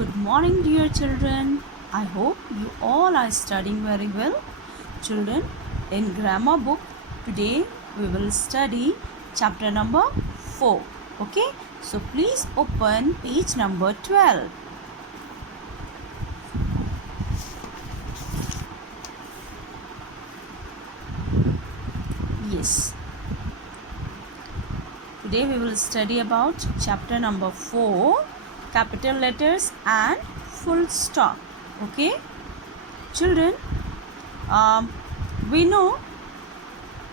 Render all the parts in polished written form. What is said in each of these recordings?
Good morning, dear children. I hope you all are studying very well. Children, in grammar book, today we will study chapter number 4. Okay, so please open page number 12. Yes, today we will study about chapter number 4, capital letters and full stop. Okay, children, we know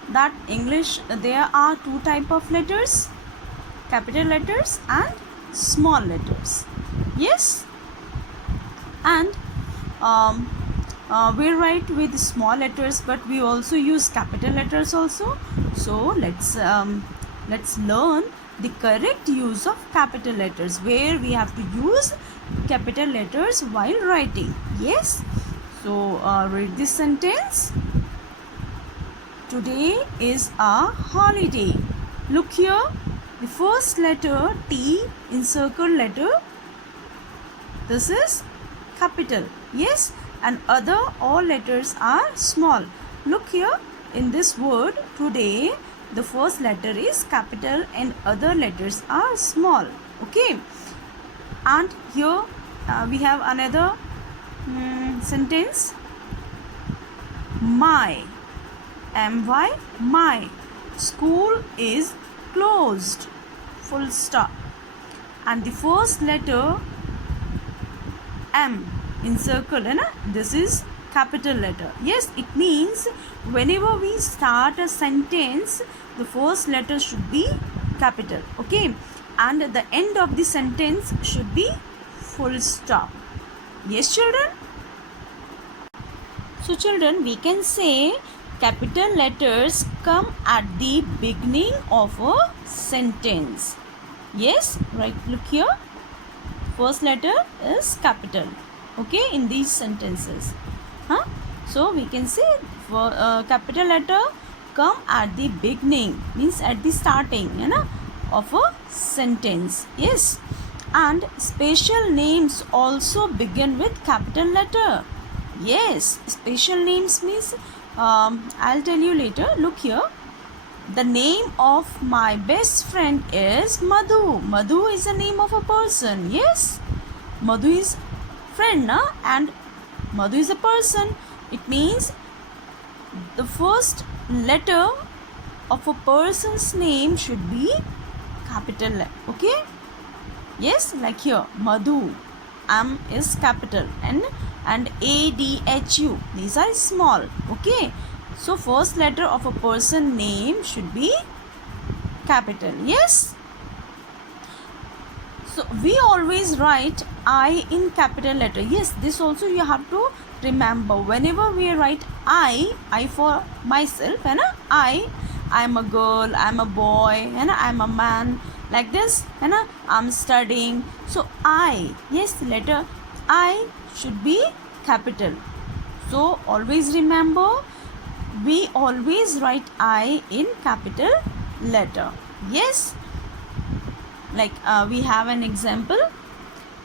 that English there are two type of letters, capital letters and small letters. Yes, and we write with small letters, but we also use capital letters also. So let's learn the correct use of capital letters, where we have to use capital letters while writing. Yes, so read this sentence. Today is a holiday. Look here, the first letter T in circle letter, this is capital. Yes, and other all letters are small. Look here, in this word today, the first letter is capital and other letters are small. Okay, and here we have another sentence. My my school is closed, full stop, and the first letter M in circle, this is capital letter. Yes, it means whenever we start a sentence, the first letter should be capital. Okay, and the end of the sentence should be full stop. Yes, children. So children, we can say capital letters come at the beginning of a sentence. Yes, right, look here, first letter is capital. Okay, in these sentences, so we can say for capital letter come at the beginning, means at the starting of a sentence. Yes, and special names also begin with capital letter. Yes, special names means I'll tell you later. Look here, the name of my best friend is Madhu. Madhu is the name of a person. Yes, Madhu is friend, and Madhu is a person. It means the first letter of a person's name should be capital. Okay, yes, like here Madhu, M is capital, and ADHU, these are small. Okay, so first letter of a person name should be capital. Yes, so we always write I in capital letter. Yes, this also you have to remember. Whenever we write I for myself, I am a girl, I am a boy, I am a man, like this, I'm studying. So I, yes, letter I should be capital. So always remember, we always write I in capital letter. Yes, like we have an example.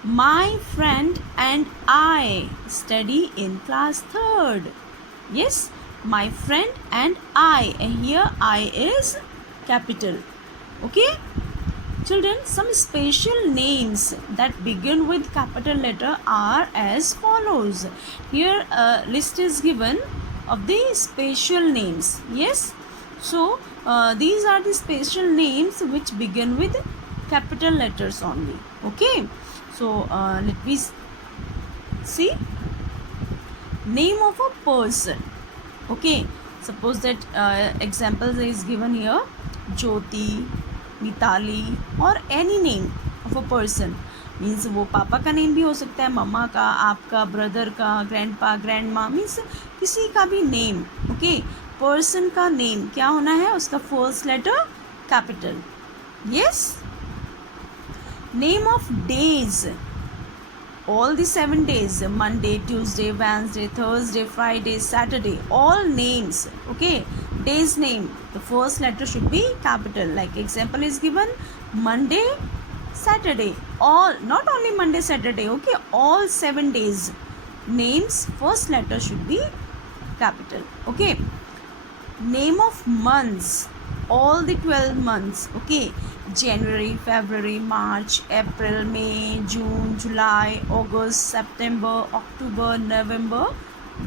My friend and I study in class 3rd. Yes, my friend and I, and here I is capital. Okay, children, some special names that begin with capital letter are as follows. Here a list is given of the special names. Yes, so these are the special names which begin with capital letters only. Okay, so let me see. Name of a person. Okay, suppose that example is given here, Jyoti, Mitali, और any name of a person, means वो पापा का name भी हो सकता है, मम्मा का, आपका, ब्रदर का, ग्रैंडपा, ग्रैंडमा, मीन्स किसी का भी नेम. ओके, पर्सन का नेम क्या होना है, उसका first letter capital. Yes, name of days, all the 7 days, Monday, Tuesday, Wednesday, Thursday, Friday, Saturday, all names. Okay, days name, the first letter should be capital. Like example is given, Monday Saturday. All, not only Monday, Saturday, okay, all 7 days. Names first letter should be capital. Okay. Name of months, all the 12 months. Okay. January, February, March, April, May, June, July, August, September, October, November,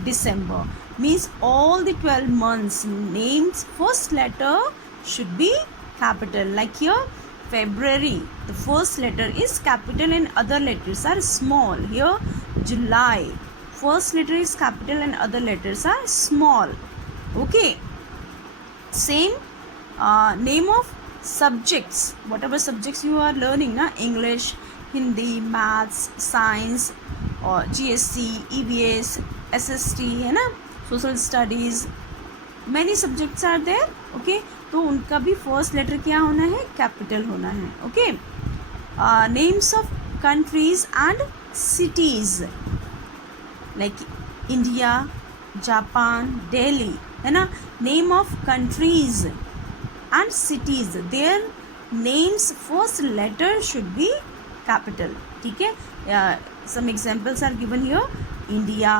December. Means all the 12 months names first letter should be capital. Like here, February, the first letter is capital and other letters are small. Here, July, first letter is capital and other letters are small. Okay. Same name of subjects, whatever subjects you are learning na, English, Hindi, maths, science और GSC, EVS, SST है ना, social studies, many subjects are there. okay, तो उनका भी first letter क्या होना है, capital होना है. Okay. Names of countries and cities like India, Japan, Delhi है ना. Name of countries and cities, their names first letter should be capital. ठीक है. Some examples are given here. India,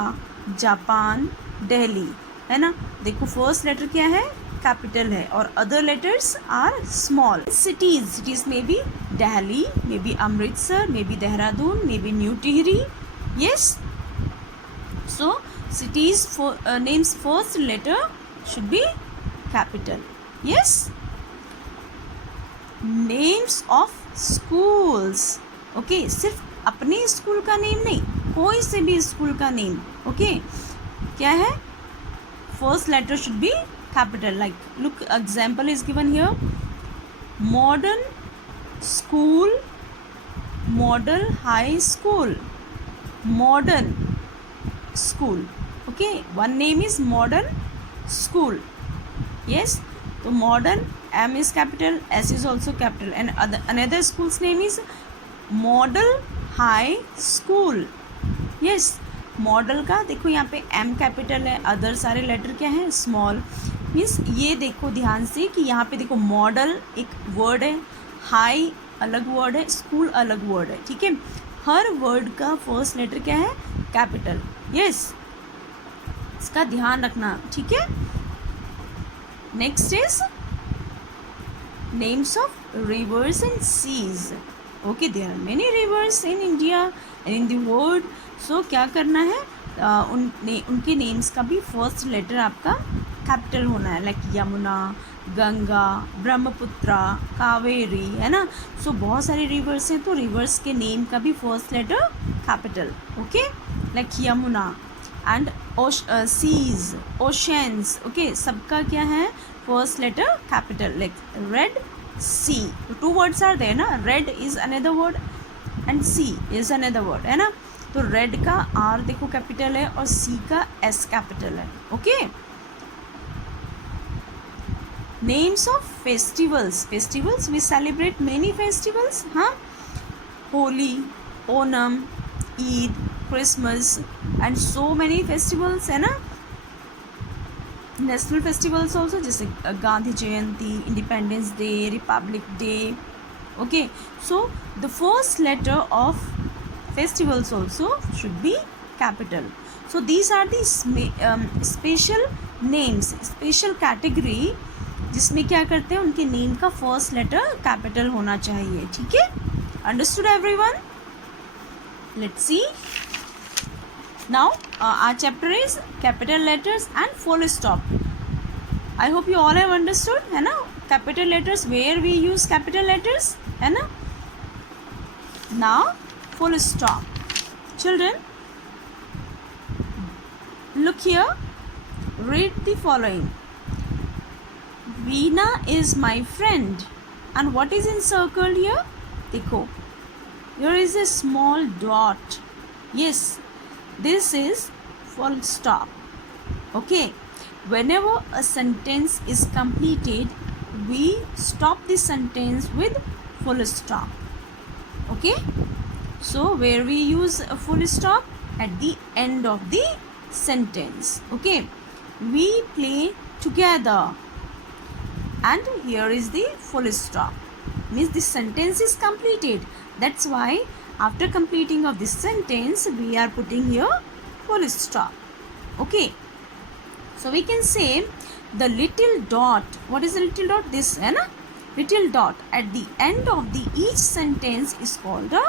Japan, Delhi है ना. देखो फर्स्ट लेटर क्या है, capital है और other letters are small. cities may be Delhi, may be Amritsar, may be Dehradun, may be New Tehri. yes, so cities for names first letter should be capital. yes. Names of schools. Okay, सिर्फ अपने school का name नहीं, कोई से भी school का name. Okay, क्या है, first letter should be capital. Like look, example is given here. Modern school, model high school, modern school. Okay, one name is modern school. yes, तो modern, M is capital, S is also capital, and another school's name is Model High School. yes, model का देखो यहाँ पे M capital है, other सारे letter क्या है, small. Means ये देखो ध्यान से कि यहाँ पे देखो मॉडल एक वर्ड है, हाई अलग वर्ड है, स्कूल अलग वर्ड है. ठीक है, हर वर्ड का फर्स्ट लेटर क्या है, कैपिटल. yes, इसका ध्यान रखना. ठीक है. Next is names of rivers and seas. okay, there are many rivers in India and in the world. so क्या करना है, उनके नेम्स का भी फर्स्ट लेटर आपका कैपिटल होना है. लाइक यमुना, गंगा, ब्रह्मपुत्रा, कावेरी है ना. सो बहुत सारे रिवर्स हैं, तो रिवर्स के नेम का भी first letter capital. Okay, like Yamuna and seas, oceans. Okay, सबका क्या है, first letter capital. Like red, sea, two words are there ना. Red is another word and sea is another word है ना. तो रेड का आर देखो कैपिटल है और सी का एस कैपिटल है. Okay. Names of festivals. Festivals, we celebrate many festivals. हाँ, Holi, Onam, Eid, Christmas and so many festivals है ना. नेशनल फेस्टिवल्स ऑल्सो, जैसे Gandhi Jayanti, Independence Day, Republic Day. Okay, so the first letter of festivals also should be capital. so these are the special names, special category जिसमें क्या करते हैं, उनके name का first letter capital होना चाहिए. ठीक है, understood everyone? Let's see now. Our chapter is capital letters and full stop. I hope you all have understood है ना. capital letters, where we use capital letters है ना. now full stop. Children, look here, read the following. Veena is my friend. And what is encircled here? देखो, here is a small dot. yes, this is full stop. okay, whenever a sentence is completed, we stop the sentence with full stop. okay, so where we use a full stop, at the end of the sentence. okay, we play together, and here is the full stop. means this sentence is completed. That's why after completing of this sentence we are putting here full stop. Okay, so we can say the little dot. What is the little dot? This है ना, little dot at the end of the each sentence is called a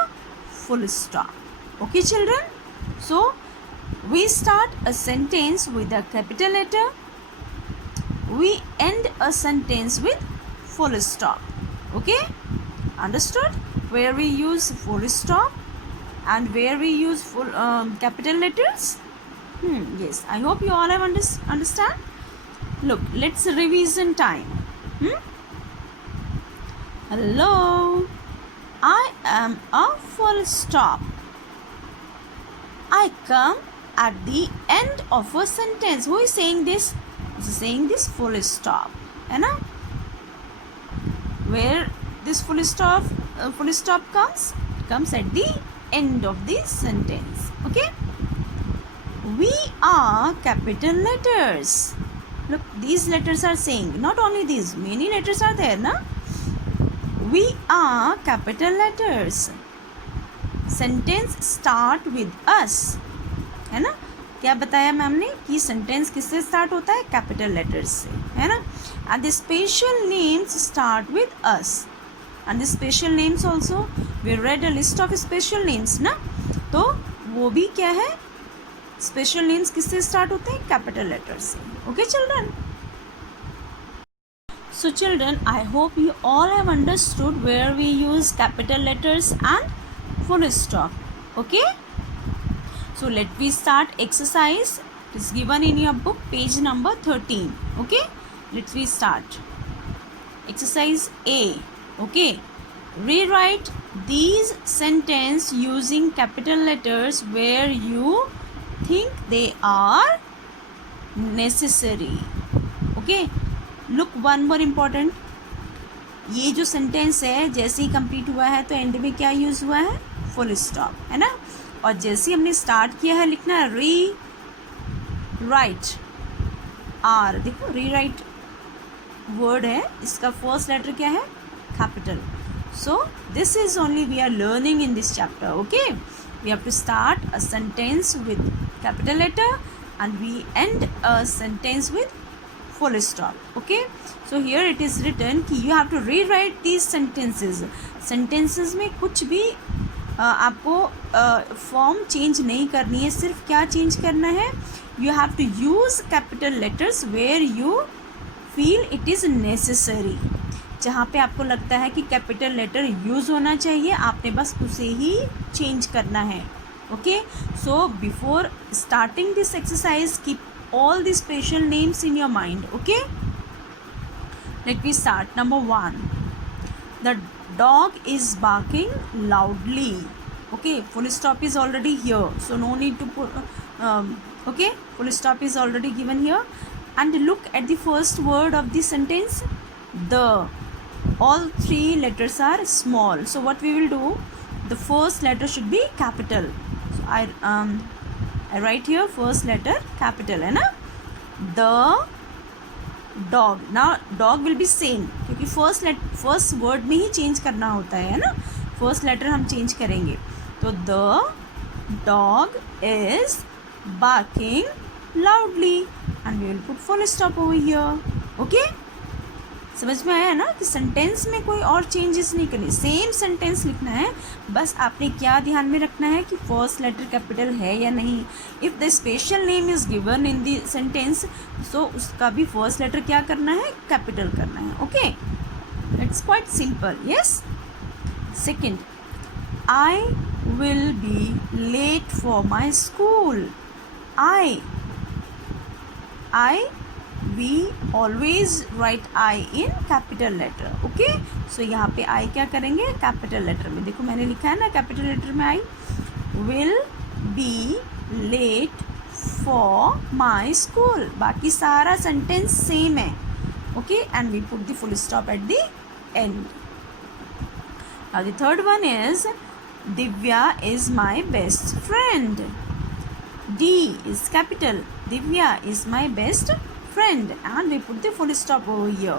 full stop. Okay children, so we start a sentence with a capital letter, we end a sentence with full stop. Okay, understood? Where we use full stop and where we use full capital letters. Yes, I hope you all have understand. Look, let's revision time. Hello, I am a full stop. I come at the end of a sentence. Who is saying this? Is saying this full stop, है ना? Where this full stop comes? It comes at the end of the sentence. Okay? We are capital letters. Look, these letters are saying, not only these, many letters are there, na? We are capital letters. Sentence start with us. है ना? क्या बताया ma'am ने कि sentence किससे start होता है? Capital letters से, है ना? And the special names start with us. And the special names also we read a list of special names ना, तो वो भी क्या है? स्पेशल नेम्स किससे स्टार्ट होते हैं? कैपिटल लेटर्स से. Okay children, so children, I hope you all have understood where we use capital letters and full stop. Okay, so let me start exercise. It is given in your book, page number 13. Okay, let's we start exercise A. Okay, rewrite these sentence using capital letters where you think they are necessary. Okay, look, one more important, ये जो sentence है जैसे ही complete हुआ है तो and में क्या use हुआ है? फुल स्टॉप, है ना? और जैसे ही हमने स्टार्ट किया है लिखना री राइट आर, देखो री राइट वर्ड है, इसका फर्स्ट लेटर क्या है? Capital. So this is only we are learning in this chapter. Okay, we have to start a sentence with capital letter and we end a sentence with full stop. Okay, so here it is written कि you have to rewrite these sentences. sentences में कुछ भी आपको form change नहीं करनी है, सिर्फ क्या चेंज करना है? you have to use capital letters where you feel it is necessary. जहाँ पे आपको लगता है कि कैपिटल लेटर यूज़ होना चाहिए, आपने बस उसे ही चेंज करना है. Okay, so before starting this exercise, keep all the special names in your mind. Okay, let me start. Number 1, the dog is barking loudly. Okay, full stop is already here, so no need to put okay, full stop is already given here. And look at the first word of the sentence, the. All three letters are small, so what we will do, the first letter should be capital. I write here first letter capital, है ना? The dog. Now dog will be same, क्योंकि first word में ही change करना होता है ना? first letter हम change करेंगे. तो the dog is barking loudly and we will put full stop over here. Okay, समझ में आया ना कि सेंटेंस में कोई और चेंजेस नहीं करनी, सेम सेंटेंस लिखना है. बस आपने क्या ध्यान में रखना है कि फर्स्ट लेटर कैपिटल है या नहीं. If the special name is given in the sentence, so उसका भी फर्स्ट लेटर क्या करना है? कैपिटल करना है. Okay, it's quite simple. Yes. Second, I will be late for my school. I we always write I in capital letter. Okay, so यहाँ पे I क्या करेंगे? कैपिटल लेटर में. देखो मैंने लिखा है ना कैपिटल लेटर में I will be late for my school. बाकी सारा सेंटेंस सेम है. Okay, and we put the full stop at the end. Now the third one is Divya is my best friend. D is capital. Divya is my best friend, and we put the full stop over here.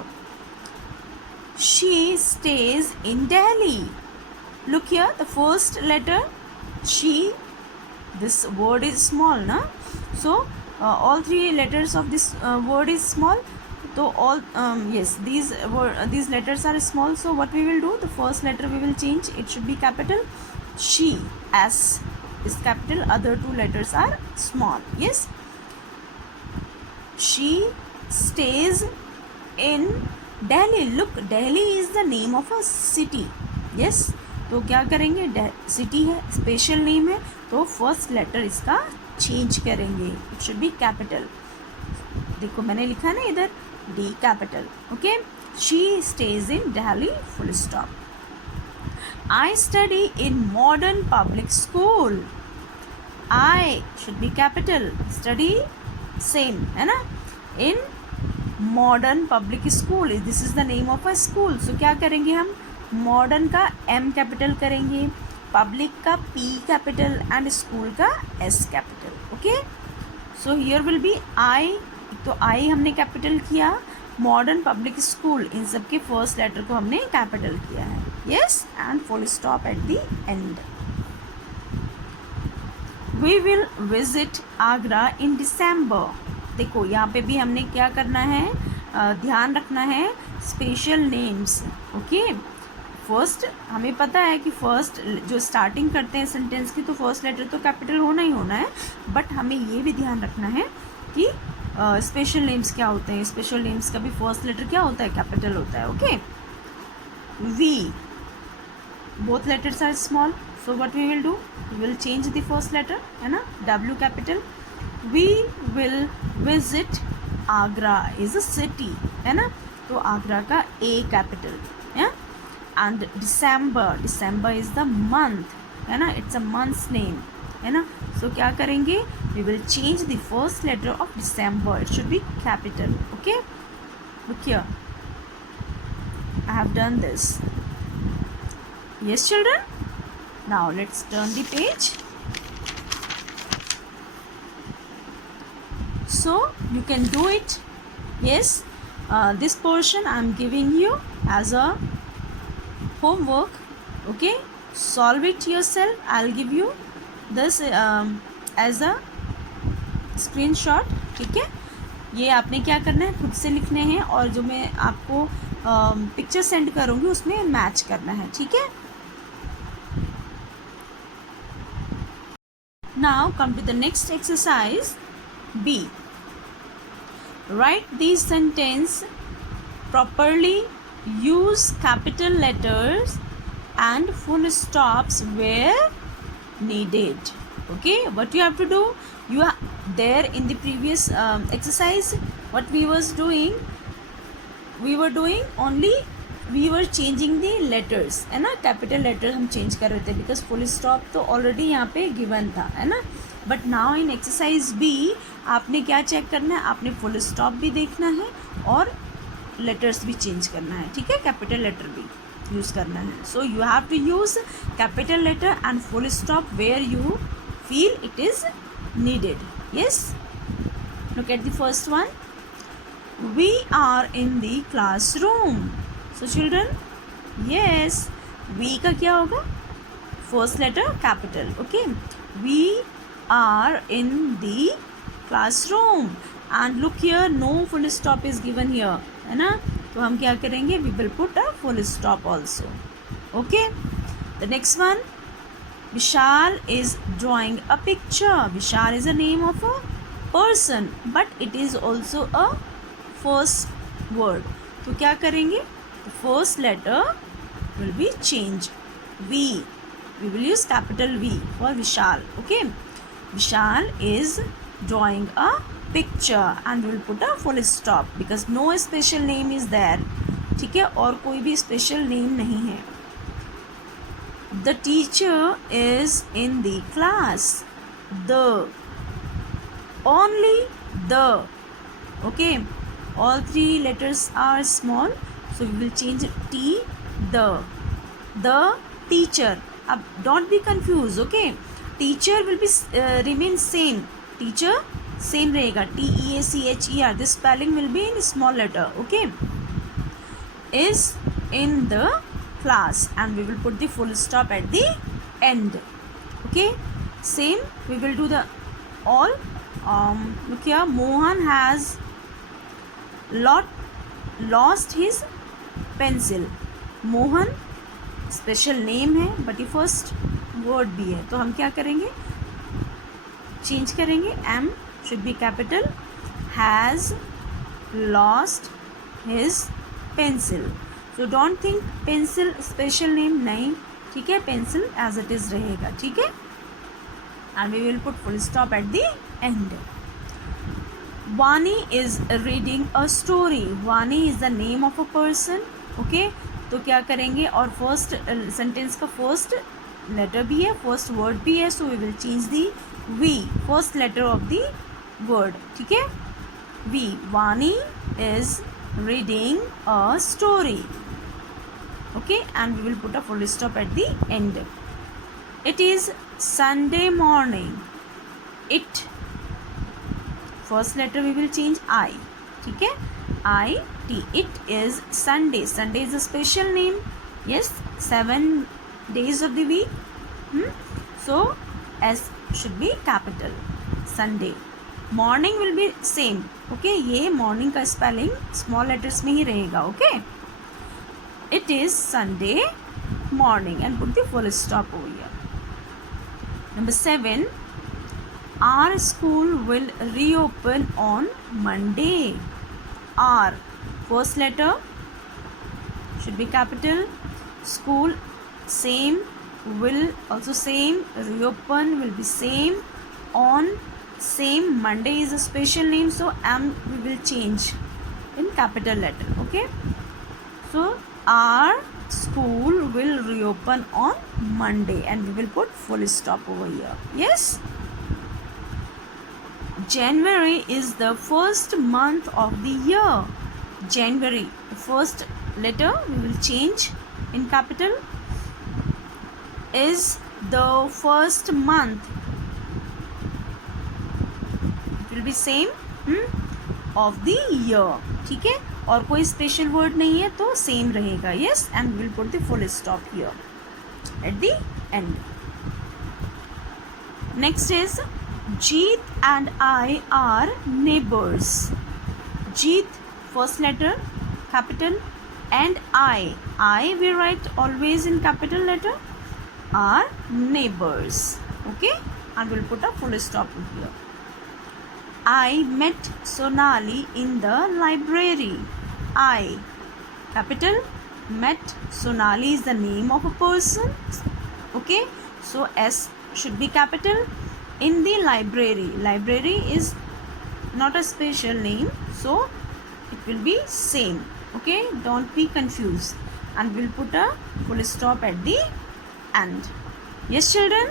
she stays in Delhi. Look here, the first letter she, this word is small na, so all three letters of this word is small, so all yes, these letters are small, so what we will do, the first letter we will change, it should be capital. She, S is capital, other two letters are small. Yes, she stays in Delhi. Look, Delhi is the name of a city. Yes, तो क्या करेंगे, city है, special name है, तो first letter इसका change करेंगे, it should be capital. देखो मैंने लिखा ना इधर D capital. Okay, she stays in Delhi, full stop. I study in Modern Public School. I should be capital, study same है ना, in Modern Public School, this is the name of a school. So क्या करेंगे हम, Modern का M capital करेंगे, Public का P capital and school का S capital. Okay, so here will be I, तो आई हमने कैपिटल किया, मॉडर्न पब्लिक स्कूल, इन सब के फर्स्ट लेटर को हमने कैपिटल किया है. Yes, and full stop at the end. We will visit Agra in December. देखो यहाँ पे भी हमने क्या करना है, ध्यान रखना है स्पेशल नेम्स. ओके, फर्स्ट हमें पता है कि फर्स्ट जो स्टार्टिंग करते हैं सेंटेंस की, तो फर्स्ट लेटर तो कैपिटल होना ही होना है, बट हमें ये भी ध्यान रखना है कि स्पेशल नेम्स क्या होते हैं. स्पेशल नेम्स का भी फर्स्ट लेटर क्या होता है, कैपिटल होता है. Okay, we, both letters are small, so what we will do, we will change the first letter, है ना, W capital. We will visit Agra is a city, है ना, तो आगरा का ए कैपिटल है. And December, December is the month, है ना, it's a months name, है ना. सो क्या करेंगे, we will change the first letter of December, it should be capital. Okay, look here, I have done this. Yes children, now let's turn the page. So you can do it. Yes, this portion I am giving you as a homework. Okay, solve it yourself. I'll give you this as a screenshot. ठीक है, ये आपने क्या करना है, खुद से लिखने हैं, और जो मैं आपको पिक्चर सेंड करूँगी उसमें मैच करना है. ठीक है, now come to the next exercise. B. Write these sentence properly. Use capital letters and full stops where needed. Okay, what you have to do, you are there in the previous exercise, what we were doing only, we were changing the letters, है ना, capital letter हम change कर रहे थे, because full stop तो already यहाँ पे given था, है ना. But now in exercise B आपने क्या चेक करना है, आपने फुल स्टॉप भी देखना है और लेटर्स भी चेंज करना है. ठीक है, कैपिटल लेटर भी यूज़ करना है. So you have to use capital letter and full stop where you feel it is needed. Yes, look at the first one. We are in the classroom. So children, yes, we का क्या होगा, first letter capital. Okay, we are in the classroom and look here, no full stop is given here, है ना, तो हम क्या करेंगे, we will put a full stop also. Okay, the next one, Vishal is drawing a picture. Vishal is a name of a person but it is also a first word, तो क्या करेंगे, the first letter will be changed, V, we will use capital V for Vishal. Okay, Vishal is drawing a picture and we will put a full stop because no special name is there. ठीक है, और कोई भी special name नहीं है. The teacher is in the class. The, only the. Okay, all three letters are small, so we will change T, the teacher. अब don't be confused. Okay, teacher will be remain same, teacher same रहेगा, TEACHER, this spelling will be in small letter. Okay, is in the class, and we will put the full stop at the end. Okay, same we will do the all. Look here, Mohan has lost his pencil. Mohan special name है but ये first word भी है, तो हम क्या करेंगे, change करेंगे. M should be capital. Has lost his pencil. So don't think pencil special name, नहीं, ठीक है, पेंसिल एज इट इज़ रहेगा, ठीक है. And we will put full stop at the end. Vani is reading a story. Vani is the name of a person. Okay, तो क्या करेंगे, और फर्स्ट सेंटेंस का फर्स्ट लेटर भी है, फर्स्ट वर्ड भी है, so we will change the V, first letter of the word, ठीक है. V. Vani is reading a story. Okay, and we will put a full stop at the and. It is Sunday morning. It, first letter we will change I, ठीक है, I T. It is Sunday. Sunday is a special name. Yes, 7 days of the week. So S should be capital. Sunday. Morning will be same. Okay, ये morning का spelling small letters में ही रहेगा. Okay. It is Sunday morning, and put the full stop over here. Number 7. Our school will reopen on Monday. R, first letter should be capital. School same, will also same, reopen will be same, on same. Monday is a special name, so M we will change in capital letter. Okay, so our school will reopen on Monday, and we will put full stop over here. Yes. January is the first month of the year. January, the first letter we will change in capital. Is the first month. It will be same of the year. ठीक है, और कोई special word नहीं है तो same रहेगा. Yes, and we will put the full stop here at the end. Next is Jeet and I are neighbors. Jeet, first letter capital, and I we write always in capital letter, are neighbors. Okay, and we'll put a full stop here. I met Sonali in the library. I, capital, met. Sonali is the name of a person. Okay, so S should be capital. In the library. Library is not a special name, so it will be same. Okay, don't be confused, and we'll put a full stop at the end. Yes, children.